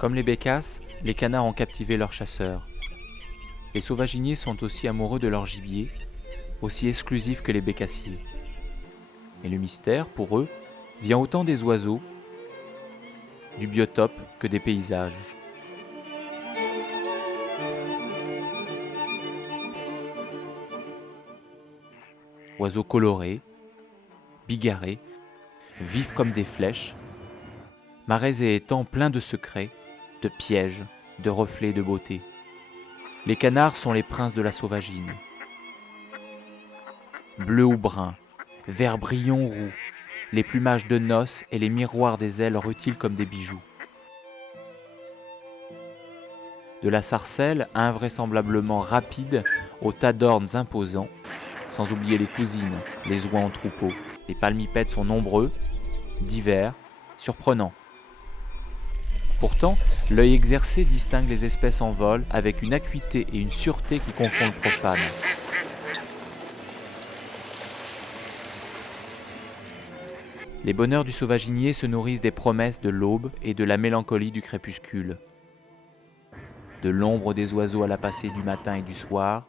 Comme les bécasses, les canards ont captivé leurs chasseurs. Les sauvaginiers sont aussi amoureux de leur gibier, aussi exclusif que les bécassiers. Et le mystère, pour eux, vient autant des oiseaux, du biotope que des paysages. Oiseaux colorés, bigarrés, vifs comme des flèches, marais et étangs pleins de secrets, de pièges, de reflets de beauté. Les canards sont les princes de la sauvagine. Bleu ou brun, vert brillant ou roux, les plumages de noces et les miroirs des ailes rutilent comme des bijoux. De la sarcelle, invraisemblablement rapide, aux tas d'ornes imposants, sans oublier les cousines, les oies en troupeau. Les palmipèdes sont nombreux, divers, surprenants. Pourtant, l'œil exercé distingue les espèces en vol avec une acuité et une sûreté qui confond le profane. Les bonheurs du sauvaginier se nourrissent des promesses de l'aube et de la mélancolie du crépuscule. De l'ombre des oiseaux à la passée du matin et du soir,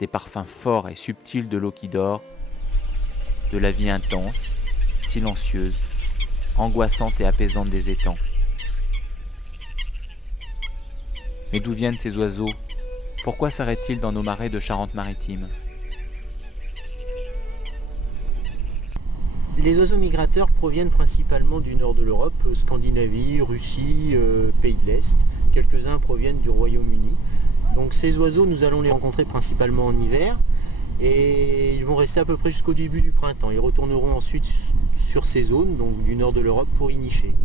des parfums forts et subtils de l'eau qui dort, de la vie intense, silencieuse, angoissante et apaisante des étangs. Mais d'où viennent ces oiseaux? Pourquoi s'arrêtent-ils dans nos marais de Charente-Maritime? Les oiseaux migrateurs proviennent principalement du nord de l'Europe, Scandinavie, Russie, pays de l'Est. Quelques-uns proviennent du Royaume-Uni. Donc ces oiseaux, nous allons les rencontrer principalement en hiver et ils vont rester à peu près jusqu'au début du printemps. Ils retourneront ensuite sur ces zones, donc du nord de l'Europe, pour y nicher.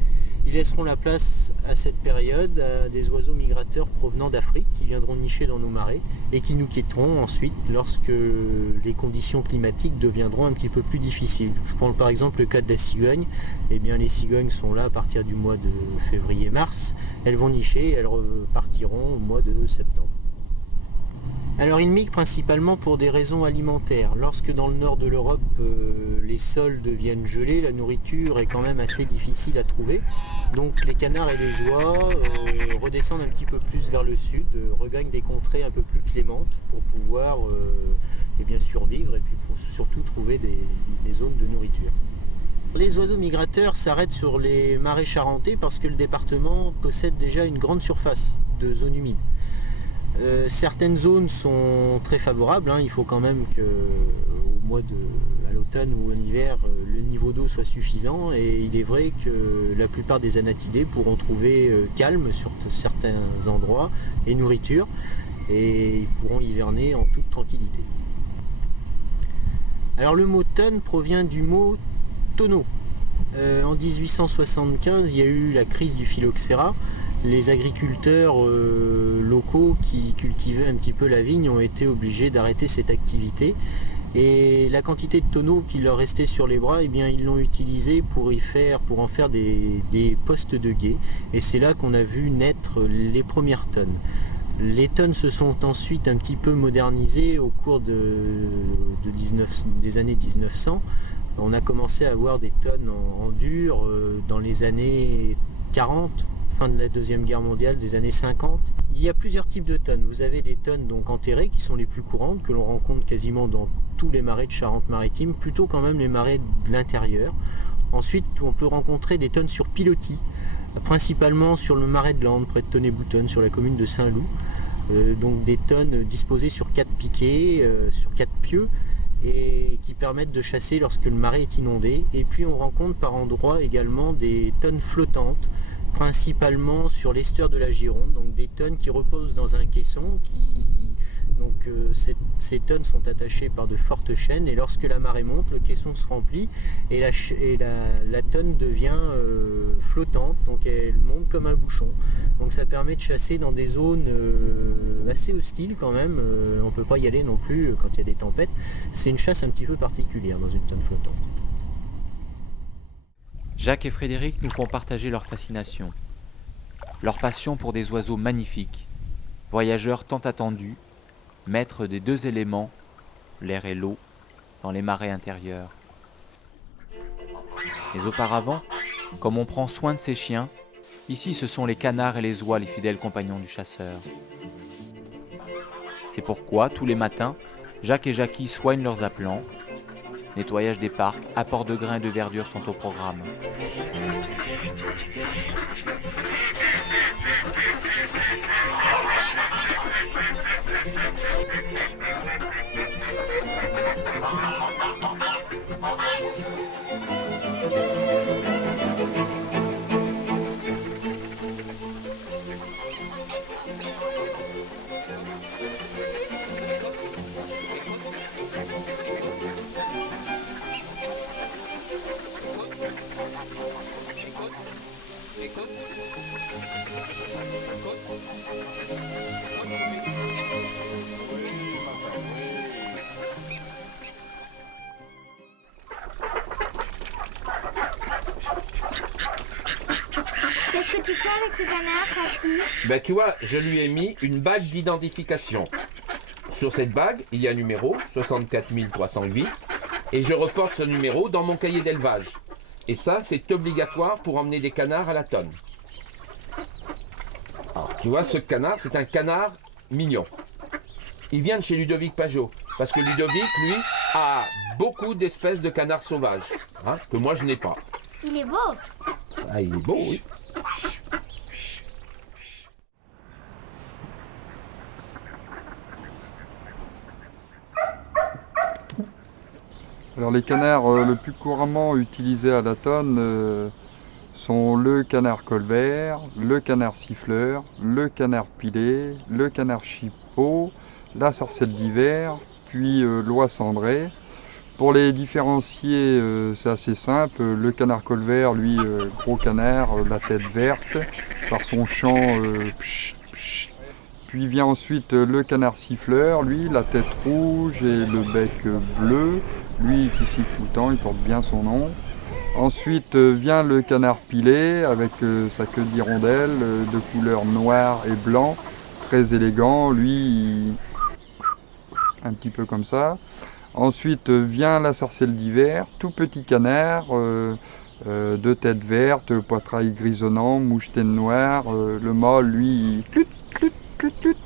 Ils laisseront la place à cette période à des oiseaux migrateurs provenant d'Afrique qui viendront nicher dans nos marais et qui nous quitteront ensuite lorsque les conditions climatiques deviendront un petit peu plus difficiles. Je prends par exemple le cas de la cigogne. Eh bien, les cigognes sont là à partir du mois de février-mars. Elles vont nicher et elles repartiront au mois de septembre. Alors ils migrent principalement pour des raisons alimentaires. Lorsque dans le nord de l'Europe les sols deviennent gelés, la nourriture est quand même assez difficile à trouver. Donc les canards et les oies redescendent un petit peu plus vers le sud, regagnent des contrées un peu plus clémentes pour pouvoir survivre et puis pour surtout trouver des zones de nourriture. Les oiseaux migrateurs s'arrêtent sur les marais charentais parce que le département possède déjà une grande surface de zones humides. Certaines zones sont très favorables, il faut quand même à l'automne ou en hiver, le niveau d'eau soit suffisant et il est vrai que la plupart des anatidés pourront trouver calme sur certains endroits et nourriture et ils pourront hiverner en toute tranquillité. Alors le mot tonne provient du mot tonneau. En 1875, il y a eu la crise du phylloxéra. Les agriculteurs locaux qui cultivaient un petit peu la vigne ont été obligés d'arrêter cette activité et la quantité de tonneaux qui leur restait sur les bras, ils l'ont utilisé pour en faire des postes de guet et c'est là qu'on a vu naître les premières tonnes. Les tonnes se sont ensuite un petit peu modernisées au cours des années 1900. On a commencé à avoir des tonnes en dur dans les années 40, fin de la Deuxième Guerre mondiale, des années 50. Il y a plusieurs types de tonnes. Vous avez des tonnes donc enterrées qui sont les plus courantes, que l'on rencontre quasiment dans tous les marais de Charente-Maritime, plutôt quand même les marais de l'intérieur. Ensuite, on peut rencontrer des tonnes sur pilotis, principalement sur le marais de Lande, près de Tonnay-Boutonne, sur la commune de Saint-Loup. Donc des tonnes disposées sur 4 piquets, sur 4 pieux, et qui permettent de chasser lorsque le marais est inondé. Et puis on rencontre par endroits également des tonnes flottantes, principalement sur l'estuaire de la Gironde, donc des tonnes qui reposent dans un caisson. Ces tonnes sont attachées par de fortes chaînes et lorsque la marée monte, le caisson se remplit et la tonne devient flottante, donc elle monte comme un bouchon. Donc ça permet de chasser dans des zones assez hostiles quand même, on ne peut pas y aller non plus quand il y a des tempêtes. C'est une chasse un petit peu particulière dans une tonne flottante. Jacques et Frédéric nous font partager leur fascination, leur passion pour des oiseaux magnifiques, voyageurs tant attendus, maîtres des deux éléments, l'air et l'eau, dans les marais intérieurs. Mais auparavant, comme on prend soin de ses chiens, Ici, ce sont les canards et les oies, les fidèles compagnons du chasseur. C'est pourquoi, tous les matins, Jacques et Jackie soignent leurs appelants. Nettoyage des parcs, apport de grains et de verdure sont au programme. Qu'est-ce que tu fais avec ce canard, papy? Ben tu vois, je lui ai mis une bague d'identification. Sur cette bague, il y a un numéro 64 308 et je reporte ce numéro dans mon cahier d'élevage. Et ça, c'est obligatoire pour emmener des canards à la tonne. Alors, tu vois, ce canard, c'est un canard mignon. Il vient de chez Ludovic Pajot, parce que Ludovic, lui, a beaucoup d'espèces de canards sauvages, hein, que moi je n'ai pas. Il est beau. Ah, il est beau, oui. Alors les canards le plus couramment utilisés à la tonne sont le canard colvert, le canard siffleur, le canard pilé, le canard chipot, la sarcelle d'hiver, puis l'oie cendrée. Pour les différencier, c'est assez simple. Le canard colvert, lui, gros canard, la tête verte, par son chant pchit, pchit. Puis vient ensuite le canard siffleur, lui, la tête rouge et le bec bleu. Lui qui siffle tout le temps, il porte bien son nom. Ensuite vient le canard pilé avec sa queue d'hirondelle de couleur noire et blanc, très élégant, lui un petit peu comme ça. Ensuite vient la sarcelle d'hiver, tout petit canard, de tête verte, poitrail grisonnant, moucheté noire, le mâle lui clut, clut, clut, clut.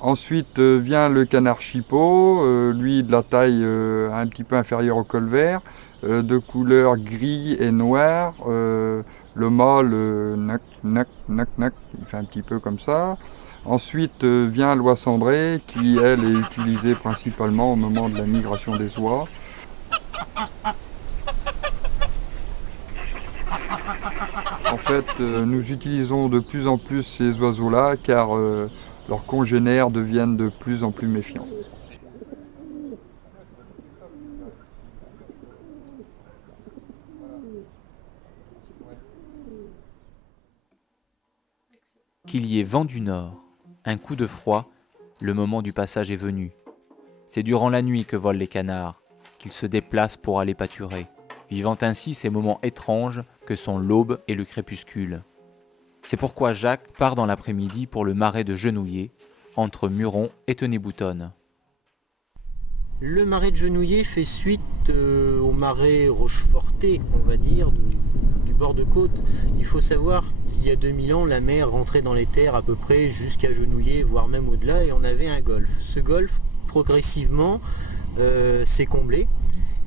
Ensuite vient le canard chipot, lui de la taille un petit peu inférieure au colvert, de couleur gris et noir. Le mâle nac, nac, nac, nac, il fait un petit peu comme ça. Ensuite vient l'oie cendrée qui elle est utilisée principalement au moment de la migration des oies. En fait, nous utilisons de plus en plus ces oiseaux-là car leurs congénères deviennent de plus en plus méfiants. Qu'il y ait vent du nord, un coup de froid, le moment du passage est venu. C'est durant la nuit que volent les canards, qu'ils se déplacent pour aller pâturer, vivant ainsi ces moments étranges que sont l'aube et le crépuscule. C'est pourquoi Jacques part dans l'après-midi pour le marais de Genouillé, entre Muron et Tenay-Boutonne. Le marais de Genouillé fait suite au marais rochefortais, on va dire, du bord de côte. Il faut savoir qu'il y a 2000 ans, la mer rentrait dans les terres à peu près jusqu'à Genouillé, voire même au-delà, et on avait un golfe. Ce golfe, progressivement, s'est comblé.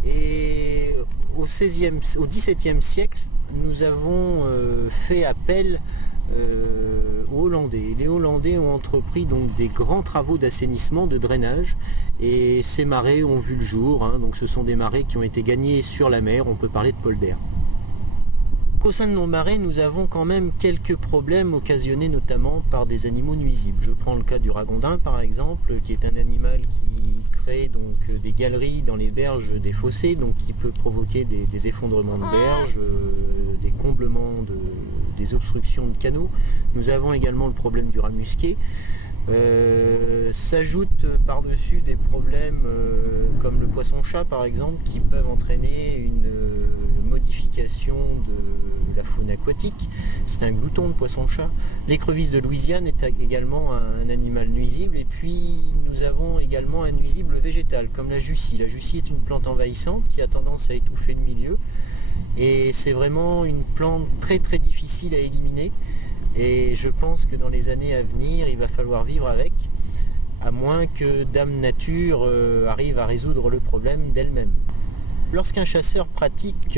Et au XVIIe siècle, nous avons fait appel aux Hollandais. Les Hollandais ont entrepris donc des grands travaux d'assainissement, de drainage, et ces marais ont vu le jour. Donc ce sont des marais qui ont été gagnés sur la mer, on peut parler de polders. Au sein de nos marais, nous avons quand même quelques problèmes occasionnés notamment par des animaux nuisibles. Je prends le cas du ragondin par exemple, qui est un animal qui crée donc des galeries dans les berges des fossés, donc qui peut provoquer des effondrements de berges, des comblements, des obstructions de canaux. Nous avons également le problème du rat musqué. S'ajoutent par-dessus des problèmes comme le poisson-chat par exemple, qui peuvent entraîner une modification de la faune aquatique. C'est un glouton de poisson-chat. L'écrevisse de Louisiane est également un animal nuisible, et puis nous avons également un nuisible végétal comme la jussie. La jussie est une plante envahissante qui a tendance à étouffer le milieu, et c'est vraiment une plante très très difficile à éliminer. Et je pense que dans les années à venir, il va falloir vivre avec, à moins que Dame Nature arrive à résoudre le problème d'elle-même. Lorsqu'un chasseur pratique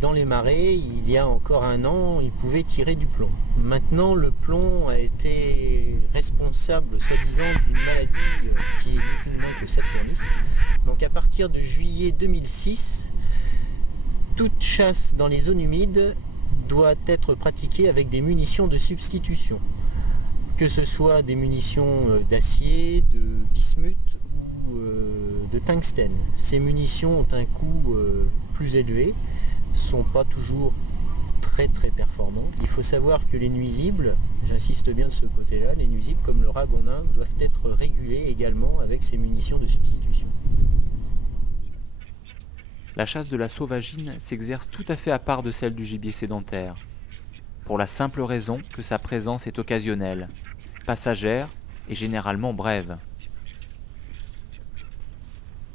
dans les marais, il y a encore un an, il pouvait tirer du plomb. Maintenant, le plomb a été responsable, soi-disant, d'une maladie qui est ni plus ni moins que saturnisme. Donc à partir de juillet 2006, toute chasse dans les zones humides doit être pratiquée avec des munitions de substitution. Que ce soit des munitions d'acier, de bismuth ou de tungstène. Ces munitions ont un coût plus élevé, ne sont pas toujours très performants. Il faut savoir que les nuisibles, j'insiste bien de ce côté-là, les nuisibles comme le ragondin doivent être régulés également avec ces munitions de substitution. La chasse de la sauvagine s'exerce tout à fait à part de celle du gibier sédentaire, pour la simple raison que sa présence est occasionnelle, passagère et généralement brève.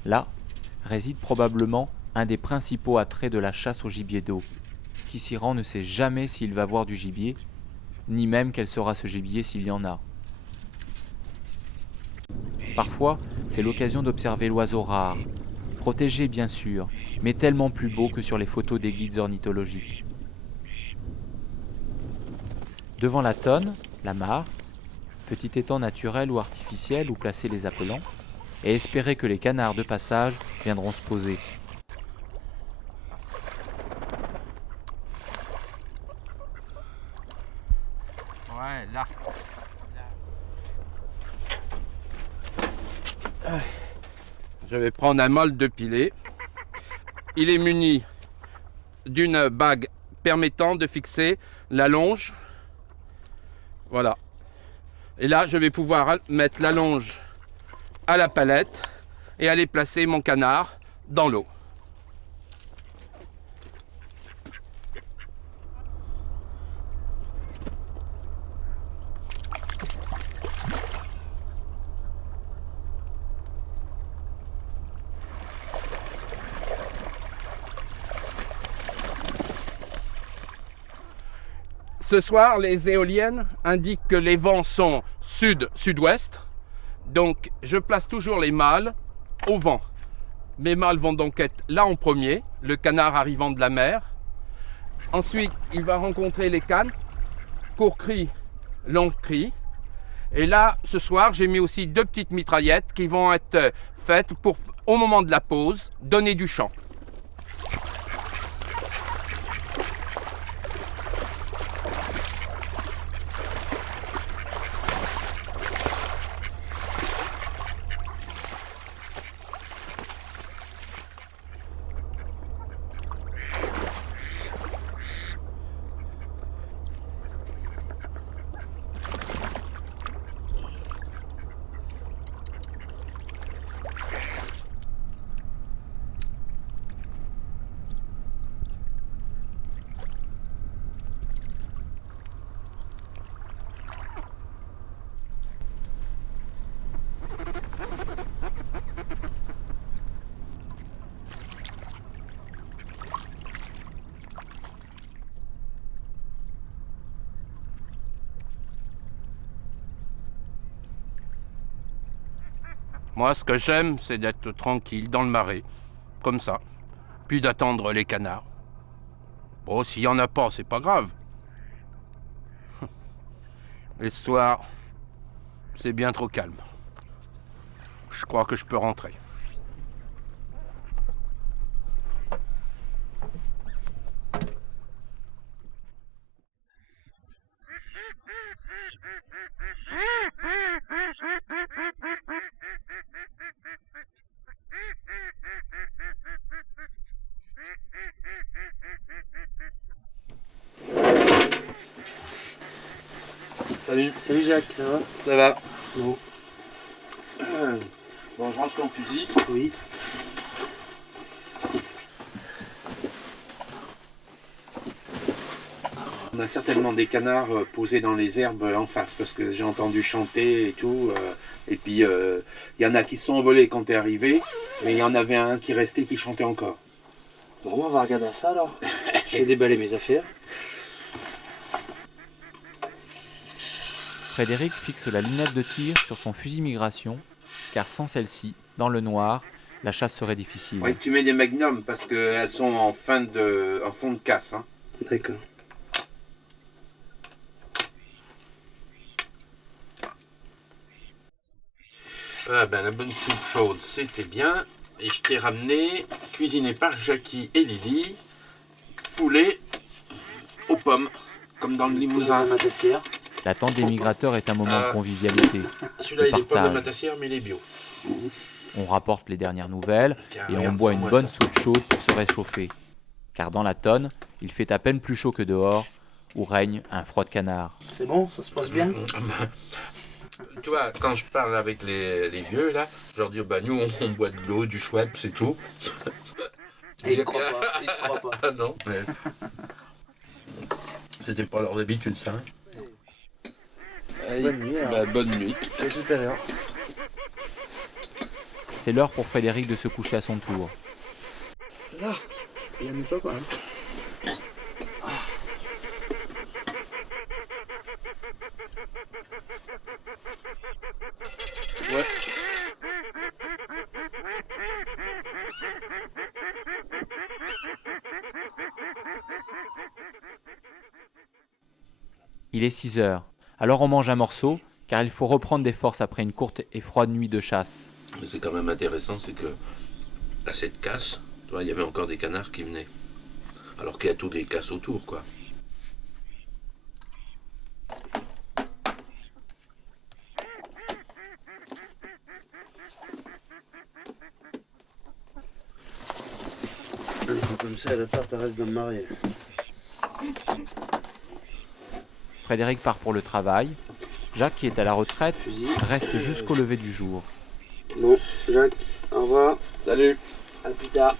Là réside probablement un des principaux attraits de la chasse au gibier d'eau. Qui s'y rend ne sait jamais s'il va voir du gibier, ni même quel sera ce gibier s'il y en a. Parfois, c'est l'occasion d'observer l'oiseau rare, protégé bien sûr, mais tellement plus beau que sur les photos des guides ornithologiques. Devant la tonne, la mare, petit étang naturel ou artificiel où placer les appelants, et espérer que les canards de passage viendront se poser. Ouais, là. Je vais prendre un mâle de pilet. Il est muni d'une bague permettant de fixer la longe. Voilà. Et là, je vais pouvoir mettre la longe à la palette et aller placer mon canard dans l'eau. Ce soir, les éoliennes indiquent que les vents sont sud-sud-ouest. Donc, je place toujours les mâles au vent. Mes mâles vont donc être là en premier, le canard arrivant de la mer. Ensuite, il va rencontrer les canes, court cri, long cri. Et là, ce soir, j'ai mis aussi 2 petites mitraillettes qui vont être faites pour, au moment de la pause, donner du champ. Moi, ce que j'aime, c'est d'être tranquille dans le marais, comme ça, puis d'attendre les canards. Bon, s'il n'y en a pas, c'est pas grave. Et ce soir, c'est bien trop calme. Je crois que je peux rentrer. Salut. Salut Jacques, ça va? Ça va? Bon. Bon, je range ton fusil. Oui. On a certainement des canards posés dans les herbes en face parce que j'ai entendu chanter et tout. Et puis il y en a qui sont envolés quand t'es arrivé, mais il y en avait un qui restait qui chantait encore. Bon, on va regarder ça alors. Je vais déballer mes affaires. Frédéric fixe la lunette de tir sur son fusil migration, car sans celle-ci, dans le noir, la chasse serait difficile. Ouais, tu mets des magnums parce qu'elles sont en fond de casse. Hein. D'accord. Ah ben, la bonne soupe chaude, c'était bien. Et je t'ai ramené, cuisiné par Jackie et Lily, poulet aux pommes, comme dans le Limousin. Matassière. L'attente des migrateurs est un moment de convivialité. Celui-là, il est pas de Matassière, mais il est bio. On rapporte les dernières nouvelles Tiens, et on regarde, boit c'est une moi, bonne ça. soupe chaude pour se réchauffer. Car dans la tonne, il fait à peine plus chaud que dehors, où règne un froid de canard. C'est bon, ça se passe bien. Tu vois, quand je parle avec les vieux, là, je leur dis, bah nous, on boit de l'eau, du Schweppes, c'est tout. Et il croit pas, il croit pas. Ah non, mais... C'était pas leur habitude, ça. Hein. Bonne nuit, alors. Bah, bonne nuit. À tout à l'heure. C'est l'heure pour Frédéric de se coucher à son tour. Là, il y en a pas quand même. Ouais. Il est 6 heures. Alors on mange un morceau, car il faut reprendre des forces après une courte et froide nuit de chasse. Mais c'est quand même intéressant, c'est que à cette casse, tu vois, il y avait encore des canards qui venaient. Alors qu'il y a tous les casses autour, quoi. Comme ça, la tarte elle reste dans le marais. Frédéric part pour le travail. Jacques, qui est à la retraite, Fusil. reste jusqu'au lever du jour. Bon, Jacques, au revoir. Salut. À plus tard.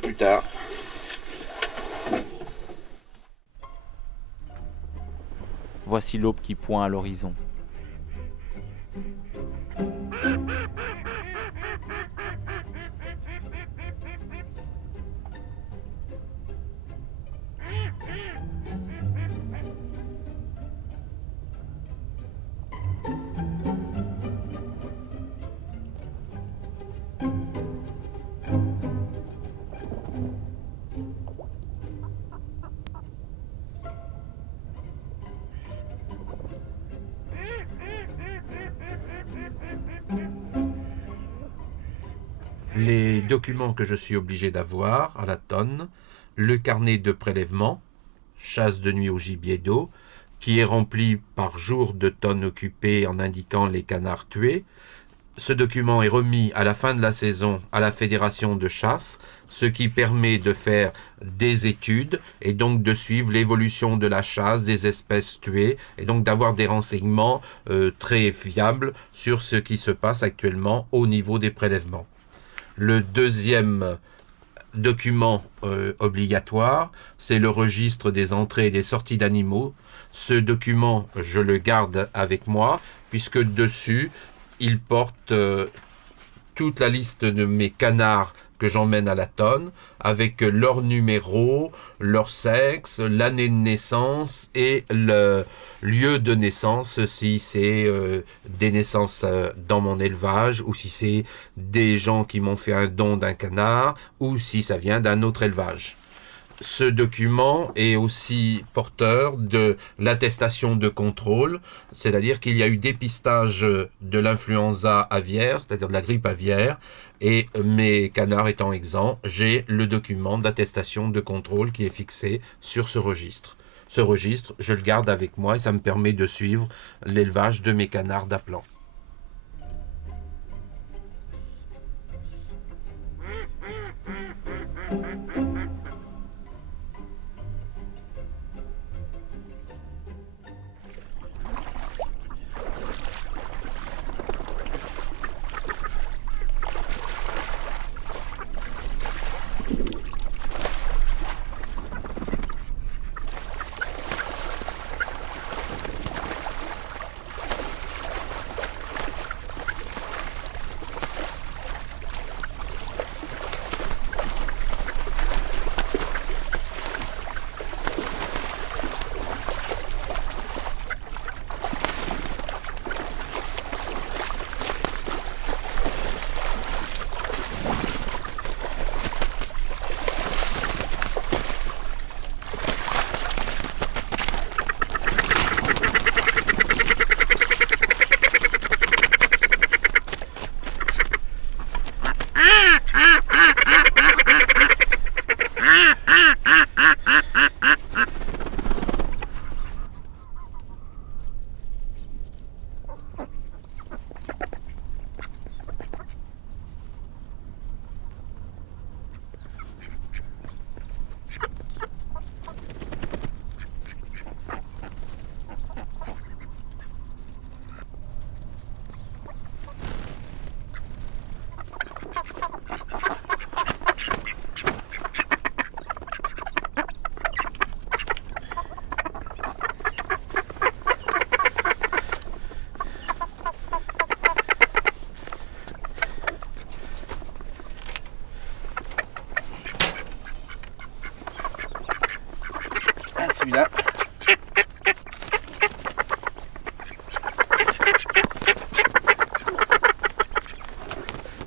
Plus tard. Voici l'aube qui pointe à l'horizon. Les documents que je suis obligé d'avoir à la tonne, le carnet de prélèvement, chasse de nuit au gibier d'eau, qui est rempli par jour de tonnes occupées en indiquant les canards tués. Ce document est remis à la fin de la saison à la fédération de chasse, ce qui permet de faire des études et donc de suivre l'évolution de la chasse des espèces tuées et donc d'avoir des renseignements très fiables sur ce qui se passe actuellement au niveau des prélèvements. Le deuxième document obligatoire, c'est le registre des entrées et des sorties d'animaux. Ce document, je le garde avec moi, puisque dessus, il porte toute la liste de mes canards que j'emmène à la tonne, avec leur numéro, leur sexe, l'année de naissance et le lieu de naissance, si c'est des naissances dans mon élevage, ou si c'est des gens qui m'ont fait un don d'un canard, ou si ça vient d'un autre élevage. Ce document est aussi porteur de l'attestation de contrôle, c'est-à-dire qu'il y a eu dépistage de l'influenza aviaire, c'est-à-dire de la grippe aviaire, et mes canards étant exempts, j'ai le document d'attestation de contrôle qui est fixé sur ce registre. Ce registre, je le garde avec moi et ça me permet de suivre l'élevage de mes canards d'appelant.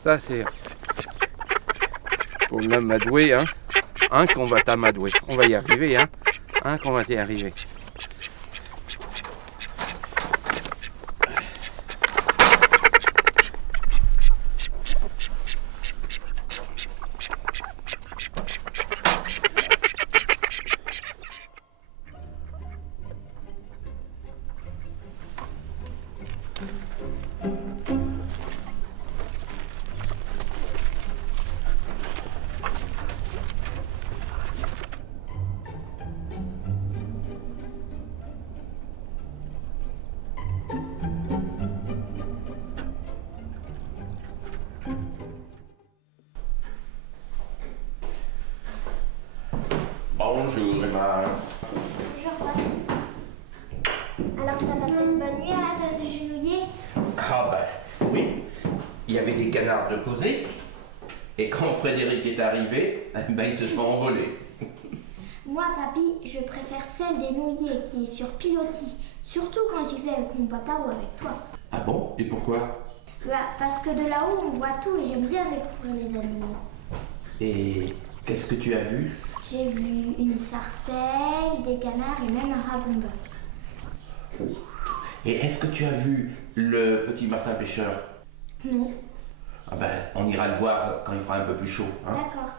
Ça, c'est pour l'amadouer, hein. Qu'on va t'amadouer. On va y arriver, hein. Qu'on va y arriver. Bonjour Emma. Bonjour, papa. Alors, t'as passé une bonne nuit à la genouiller? Ah ben oui, il y avait des canards de poser. Et quand Frédéric est arrivé, ils se sont envolés. Moi, papy, je préfère celle des nouillés qui est sur pilotis. Surtout quand j'y vais avec mon papa ou avec toi. Ah bon? Et pourquoi? Parce que de là-haut, on voit tout et j'aime bien découvrir les animaux. Et qu'est-ce que tu as vu? J'ai vu une sarcelle, des canards et même un ragondin. Et est-ce que tu as vu le petit martin pêcheur? Non. Ah ben, on ira le voir quand il fera un peu plus chaud. Hein? D'accord.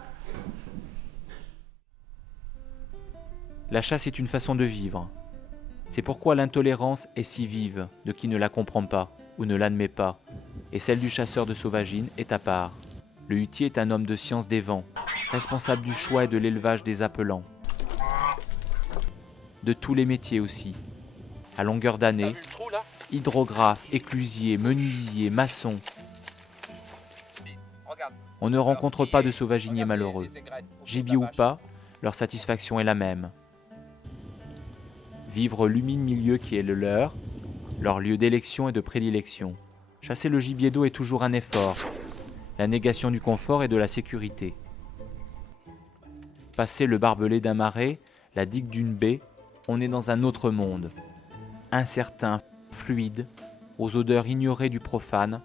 La chasse est une façon de vivre. C'est pourquoi l'intolérance est si vive de qui ne la comprend pas ou ne l'admet pas, et celle du chasseur de sauvagine est à part. Le huttier est un homme de science des vents, responsable du choix et de l'élevage des appelants. De tous les métiers aussi. À longueur d'année, hydrographe, éclusier, menuisier, maçon. On ne rencontre pas de sauvaginiers malheureux. Gibier ou pas, leur satisfaction est la même. Vivre l'humide milieu qui est le leur lieu d'élection et de prédilection. Chasser le gibier d'eau est toujours un effort, la négation du confort et de la sécurité. Passer le barbelé d'un marais, la digue d'une baie, on est dans un autre monde, incertain, fluide, aux odeurs ignorées du profane,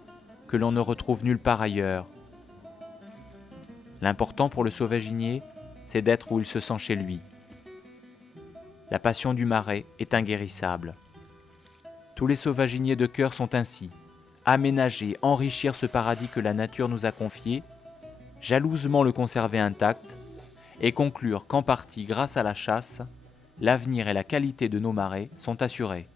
que l'on ne retrouve nulle part ailleurs. L'important pour le sauvaginier, c'est d'être où il se sent chez lui. La passion du marais est inguérissable. Tous les sauvaginiers de cœur sont ainsi, aménager, enrichir ce paradis que la nature nous a confié, jalousement le conserver intact, et conclure qu'en partie, grâce à la chasse, l'avenir et la qualité de nos marais sont assurés.